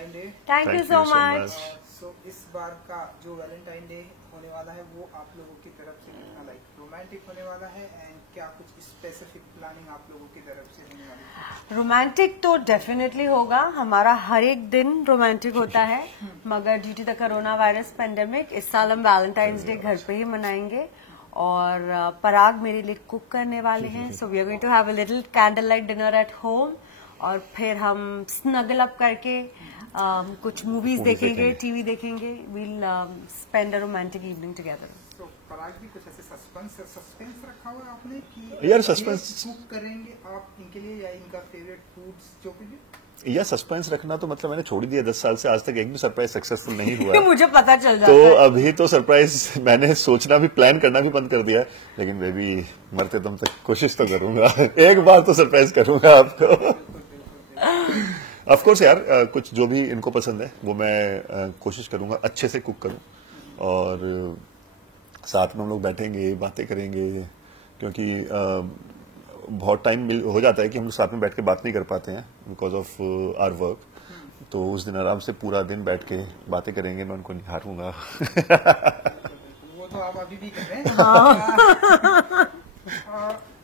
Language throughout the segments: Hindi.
Valentine day. Thank you so much. So इस बार का जो वैलेंटाइन डे होने वाला है वो आप लोगों की तरफ से कितना रोमांटिक होने वाला है, एंड क्या कुछ स्पेसिफिक प्लानिंग आप लोगों की तरफ से होने वाली है? रोमांटिक तो डेफिनेटली होगा, हमारा हर एक दिन रोमांटिक होता है, मगर due to the corona virus pandemic इस साल हम वैलेंटाइंस डे घर पे ही मनाएंगे। और पराग मेरे लिए कुक करने वाले हैं, so we are going to have a little candle light dinner at home, और फिर हम स्नगल अप करके कुछ मूवीज देखेंगे, टीवी देखेंगे। We'll spend a romantic evening together. तो पराग भी कुछ ऐसे सस्पेंस रखा हुआ है आपने कि यार सस्पेंस कुक करेंगे आप इनके लिए, या इनका फेवरेट फूड्स जो भी? या सस्पेंस रखना तो मतलब मैंने छोड़ दिया, 10 साल से आज तक एक भी सरप्राइज सक्सेसफुल नहीं हुआ है। मुझे पता चल जाता तो है। अभी तो सरप्राइज मैंने सोचना भी, प्लान करना भी बंद कर दिया है, लेकिन मैं भी मरते दम तक कोशिश तो करूंगा। एक बार तो सरप्राइज करूंगा आपको। ऑफ कोर्स यार, कुछ जो भी इनको पसंद है वो मैं कोशिश करूंगा अच्छे से कुक करूं, और साथ में हम लोग बैठेंगे, बातें करेंगे, क्योंकि बहुत टाइम हो जाता है कि हम लोग साथ में बैठ के बात नहीं कर पाते हैं बिकॉज ऑफ आवर वर्क। तो उस दिन आराम से पूरा दिन बैठ के बातें करेंगे, मैं उनको निहारूंगा। वो तो आप अभी भी कर रहे हैं।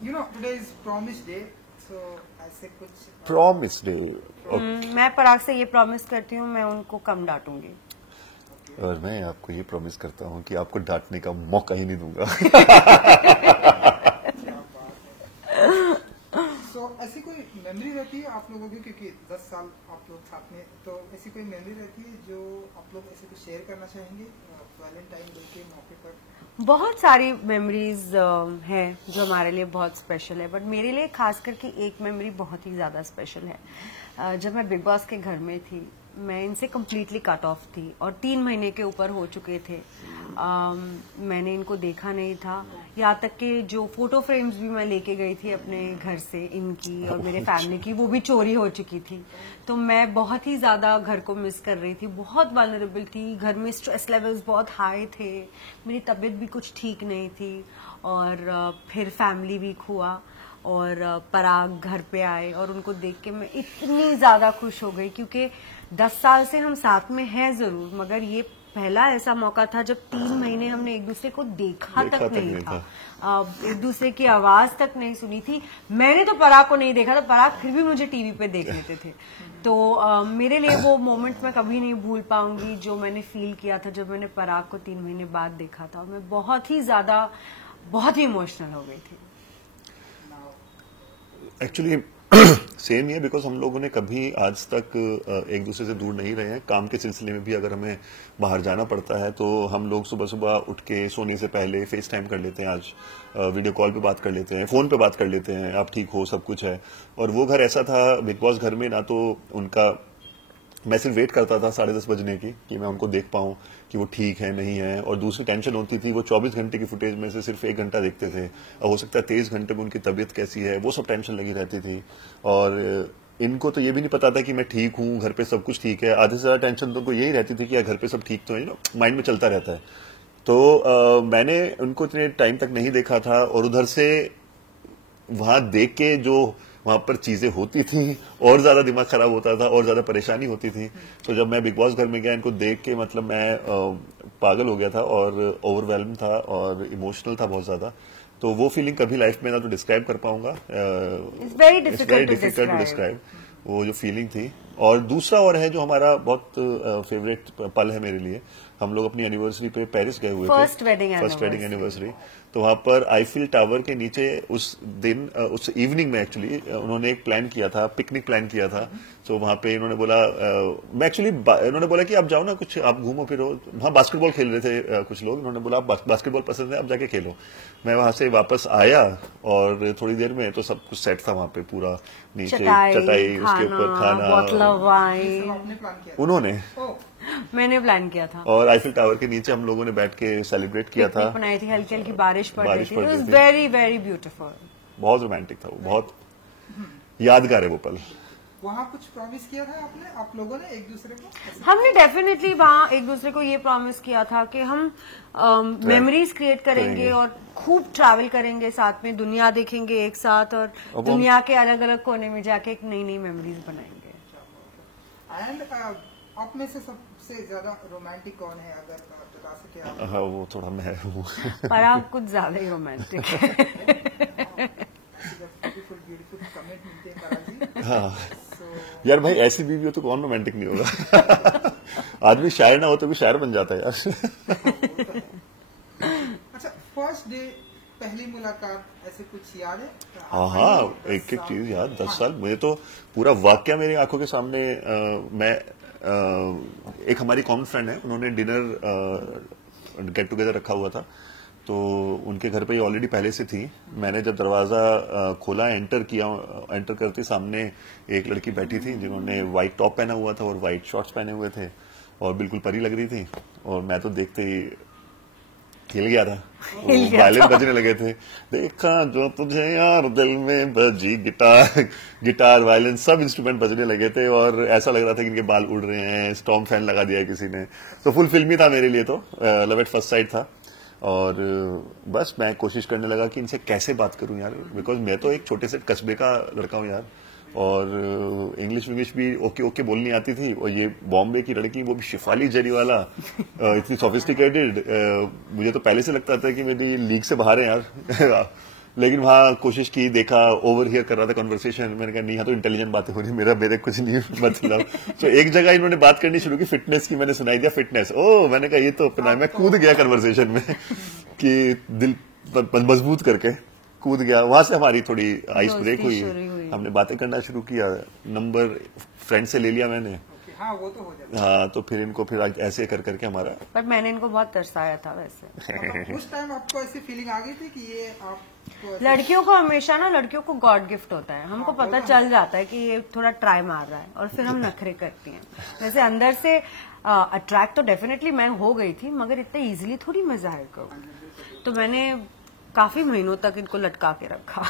You know today is promise day, so ऐसे कुछ प्रॉमिस डे। मैं पराग से ये प्रॉमिस करती हूँ, मैं उनको कम डांटूंगी। और मैं आपको ये प्रॉमिस करता हूँ कि आपको डांटने का मौका ही नहीं दूंगा। सो ऐसी कोई मेमोरी रहती है आप लोगों की, क्योंकि 10 साल आप लोग साथ में, तो ऐसी कोई मेमोरी रहती है जो आप लोग ऐसे कुछ शेयर करना चाहेंगे वैलेंटाइन डे के मौके पर? बहुत सारी मेमोरीज हैं जो हमारे लिए बहुत स्पेशल है, बट मेरे लिए खास करके एक मेमोरी बहुत ही ज्यादा स्पेशल है। जब मैं बिग बॉस के घर में थी, मैं इनसे कम्प्लीटली कट ऑफ थी और 3 महीने के ऊपर हो चुके थे। मैंने इनको देखा नहीं था, यहाँ तक कि जो फोटो फ्रेम्स भी मैं लेके गई थी अपने घर से, इनकी और मेरे फैमिली की, वो भी चोरी हो चुकी थी। तो मैं बहुत ही ज्यादा घर को मिस कर रही थी, बहुत वल्नरेबल थी, घर में स्ट्रेस लेवल्स बहुत हाई थे, मेरी तबीयत भी कुछ ठीक नहीं थी, और फिर फैमिली वीक हुआ और पराग घर पे आए और उनको देख के मैं इतनी ज्यादा खुश हो गई, क्योंकि 10 साल से हम साथ में हैं जरूर, मगर ये पहला ऐसा मौका था जब 3 महीने हमने एक दूसरे को देखा तक नहीं था, एक दूसरे की आवाज तक नहीं सुनी थी। मैंने तो पराग को नहीं देखा था, पराग फिर भी मुझे टीवी पे देख लेते थे। तो मेरे लिए वो मोमेंट मैं कभी नहीं भूल पाऊंगी जो मैंने फील किया था जब मैंने पराग को 3 महीने बाद देखा था, और मैं बहुत ही इमोशनल हो गई थी। एक्चुअली सेम ही है, बिकॉज हम लोगों ने कभी आज तक एक दूसरे से दूर नहीं रहे हैं। काम के सिलसिले में भी अगर हमें बाहर जाना पड़ता है तो हम लोग सुबह सुबह उठ के सोने से पहले फेस टाइम कर लेते हैं, आज वीडियो कॉल पे बात कर लेते हैं, फोन पे बात कर लेते हैं, आप ठीक हो, सब कुछ है। और वो घर ऐसा था बिग बॉस घर में, ना तो उनका मैं सिर्फ वेट करता था 10:30 बजने की कि मैं उनको देख पाऊं कि वो ठीक है नहीं है, और दूसरी टेंशन होती थी वो 24 घंटे की फुटेज में से सिर्फ 1 घंटा देखते थे, और हो सकता है 23 घंटे में उनकी तबीयत कैसी है, वो सब टेंशन लगी रहती थी। और इनको तो ये भी नहीं पता था कि मैं ठीक हूँ, घर पे सब कुछ ठीक है। आधे से ज्यादा टेंशन तो उनको यही रहती थी कि यार घर पे सब ठीक तो है, माइंड में चलता रहता है। तो मैंने उनको इतने टाइम तक नहीं देखा था, और उधर से वहां देख के जो वहां पर चीजें होती थी और ज्यादा दिमाग खराब होता था और ज्यादा परेशानी होती थी। तो जब मैं बिग बॉस घर में गया, इनको देख के मतलब मैं पागल हो गया था और ओवरवेल्म था और इमोशनल था बहुत ज्यादा। तो वो फीलिंग कभी लाइफ में ना तो डिस्क्राइब कर पाऊंगा, it's very difficult to describe वो जो फीलिंग थी। और दूसरा और है जो हमारा बहुत फेवरेट पल है मेरे लिए, हम लोग अपनी एनिवर्सरी पे पेरिस गए हुए थे, फर्स्ट वेडिंग एनिवर्सरी। तो वहां पर आईफिल टावर के नीचे उस दिन उस इवनिंग में एक्चुअली उन्होंने एक प्लान किया था, पिकनिक प्लान किया था। तो वहां पे इन्होंने बोला, मैं एक्चुअली इन्होंने बोला कि आप जाओ ना, कुछ आप घूमो फिरो। वहां बास्केटबॉल खेल रहे थे कुछ लोग, उन्होंने बोला आप बास्केटबॉल पसंद है, आप जाके खेलो। मैं वहां से वापस आया और थोड़ी देर में तो सब कुछ सेट था वहां पे, पूरा नीचे चटाई, उसके ऊपर खाना, उन्होंने मैंने प्लान किया था, और आईफिल टावर के नीचे हम लोगों ने बैठ के सेलिब्रेट किया था। बनाई थी, हल्की हल्की बारिश पड़ रही थी, it was very very beautiful, बहुत रोमांटिक था वो, बहुत यादगार है वो पल। वहाँ कुछ प्रॉमिस किया था आपने, आप लोगों ने एक दूसरे को? हमने डेफिनेटली वहाँ एक दूसरे को ये प्रॉमिस किया था कि हम मेमोरीज क्रिएट करेंगे और खूब ट्रैवल करेंगे साथ में, दुनिया देखेंगे एक साथ, और दुनिया के अलग अलग कोने में जाके एक नई नई मेमोरीज बनाएंगे। एंड आप में से सबसे ज्यादा रोमांटिक कौन है, अगर बता सके आप? हाँ, वो थोड़ा मैं हूँ। पर आप कुछ ज्यादा ही रोमांटिक है। ब्यूटीफुल कमेंट मिलते हैं पारा जी। हाँ So, यार भाई, ऐसी बीवी हो तो कौन रोमांटिक नहीं होगा। आदमी शायर ना हो तो भी शायर बन जाता है यार। अच्छा, फर्स्ट डे, पहली मुलाकात, ऐसे कुछ याद है? हाँ, एक एक चीज याद, 10 साल मुझे तो पूरा वाक्य मेरी आंखों के सामने। मैं एक हमारी कॉमन फ्रेंड है, उन्होंने डिनर गेट टुगेदर रखा हुआ था, तो उनके घर पे ही ऑलरेडी पहले से थी। मैंने जब दरवाजा खोला, एंटर करते सामने एक लड़की बैठी थी जिन्होंने व्हाइट टॉप पहना हुआ था और व्हाइट शॉर्ट्स पहने हुए थे और बिल्कुल परी लग रही थी। और मैं तो देखते ही हिल गया था, वायलिन बजने लगे थे। देखा जो तुझे यार दिल में बजी, गिटार वायलिन सब इंस्ट्रूमेंट बजने लगे थे और ऐसा लग रहा था कि इनके बाल उड़ रहे हैं, स्टॉर्म फैन लगा दिया किसी ने। तो फुल फिल्मी था मेरे लिए, तो लव एट फर्स्ट साइट था। और बस मैं कोशिश करने लगा कि इनसे कैसे बात करूं यार, बिकॉज मैं तो एक छोटे से कस्बे का लड़का हूं यार, और इंग्लिश भी ओके ओके बोलनी आती थी। और ये बॉम्बे की लड़की, वो भी शिफाली जरीवाला, इतनी सोफिस्टिकेटेड, मुझे तो पहले से लगता था कि मेरी लीग से बाहर है यार। लेकिन वहां कोशिश की, देखा, ओवर हियर कर रहा था कन्वर्सेशन। मैंने कहा नहीं, यहाँ तो इंटेलिजेंट बातें हो रही, मेरे कुछ नहीं मतलब। तो एक जगह इन्होंने बात करनी शुरू की फिटनेस की, मैंने सुनाई दिया फिटनेस। मैंने कहा ये तो अपना, मैं कूद गया कन्वर्सेशन में कि दिल मजबूत करके कूद गया। वहां से हमारी थोड़ी आइस ब्रेक हुई, हमने बातें करना शुरू किया। नंबर फ्रेंड से ले लिया मैंने। हाँ, वो तो हो जाता है। हाँ, तो फिर इनको फिर ऐसे कर करके हमारा। पर मैंने इनको बहुत तरसाया था वैसे। मतलब उस टाइम आपको ऐसी फीलिंग आ गई थी कि ये आपको लड़कियों को हमेशा ना, लड़कियों को गॉड गिफ्ट होता है, हमको पता चल जाता है कि ये थोड़ा ट्राई मार रहा है और फिर हम नखरे करती हैं। वैसे अंदर से अट्रैक्ट तो डेफिनेटली मैं हो गई थी, मगर इतने इजीली थोड़ी मैं जाहिर करूँ। तो मैंने काफी महीनों तक इनको लटका के रखा।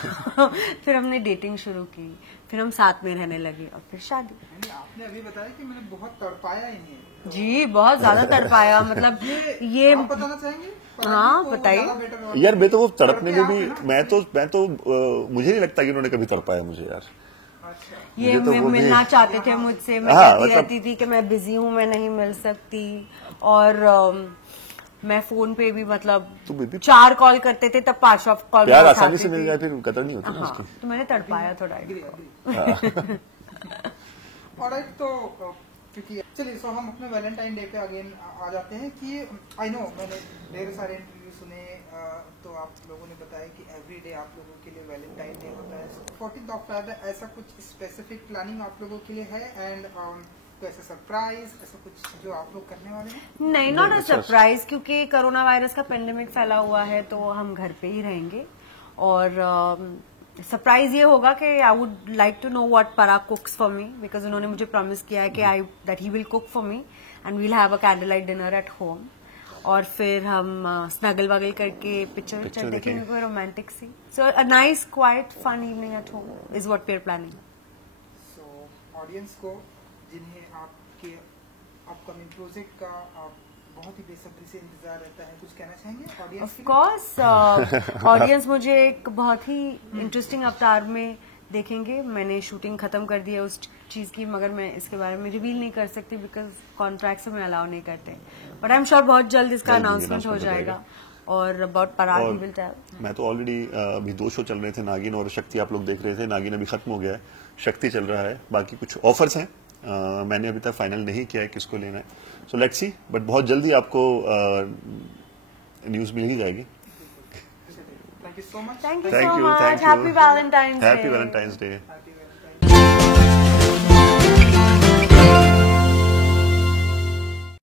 फिर हमने डेटिंग शुरू की, फिर हम साथ में रहने लगे और फिर शादी। आपने अभी बताया कि मैंने बहुत तड़पाया ही नहीं। जी, बहुत ज्यादा तड़पाया, मतलब ये आप बताना चाहेंगे? हाँ, बताइए यार। मैं तो वो तड़पने में भी, मैं तो मुझे नहीं लगता कि उन्होंने कभी तड़पाया मुझे यार। ये तो मिलना चाहते थे मुझसे, मैं हाँ, कहती रहती थी कि मैं बिजी हूँ, मैं नहीं मिल सकती। और मैं फोन पे भी मतलब 4 कॉल करते थे, तब 5 कॉल प्यार आसानी से मिल जाए फिर कदर नहीं होती। हाँ, तो मैंने तड़पाया थोड़ा। और एक तो क्योंकि चलिए, सो हम अपने वैलेंटाइन डे पे अगेन आ जाते हैं कि आई नो मैंने ढेर सारे इंटरव्यू सुने, तो आप लोगों ने बताया कि एवरी डे आप लोगों के लिए वैलेंटाइन डे होता है। 14 अक्टूबर ऐसा कुछ स्पेसिफिक प्लानिंग आप लोगों के लिए है? एंड तो ऐसा सरप्राइज, ऐसा कुछ जो आप लोग करने वाले हैं? नहीं, नॉट अ सरप्राइज, क्योंकि कोरोना वायरस का पेंडेमिक फैला हुआ है, तो हम घर पे ही रहेंगे। और सरप्राइज ये होगा कि I would like to know what Parag cooks for me, because उन्होंने मुझे प्रॉमिस किया है कि that he will cook for me and we'll have a candle light dinner at home. और फिर हम स्नगल वगल करके पिक्चर देखेंगे, कोई रोमांटिक सी। So a nice quiet fun evening at home is what we are planning. So audience को, जिन्हें आपके अपकमिंग प्रोजेक्ट का आप बहुत ही बेसब्री से इंतजार रहता है, कुछ कहना चाहेंगे ऑडियंस? ऑफ कोर्स, ऑडियंस मुझे एक बहुत ही इंटरेस्टिंग अवतार में देखेंगे। मैंने शूटिंग खत्म कर दी है उस चीज की, मगर मैं इसके बारे में रिवील नहीं कर सकती बिकॉज कॉन्ट्रैक्ट से मैं अलाउ नहीं करते। बट आई एम श्योर बहुत जल्द इसका अनाउंसमेंट हो जाएगा। और अबाउट पराग विल टेल। मैं तो ऑलरेडी अभी 2 शो चल रहे थे, नागिन और शक्ति, आप लोग देख रहे थे। नागिन अभी खत्म हो गया है, शक्ति चल रहा है। बाकी कुछ ऑफर्स हैं, मैंने अभी तक फाइनल नहीं किया है किसको लेना है। सो लेट्स सी, बट बहुत जल्दी आपको न्यूज मिल ही जाएगी। Thank you so much. Thank you so much. Happy Valentine's day. Happy Valentine's day.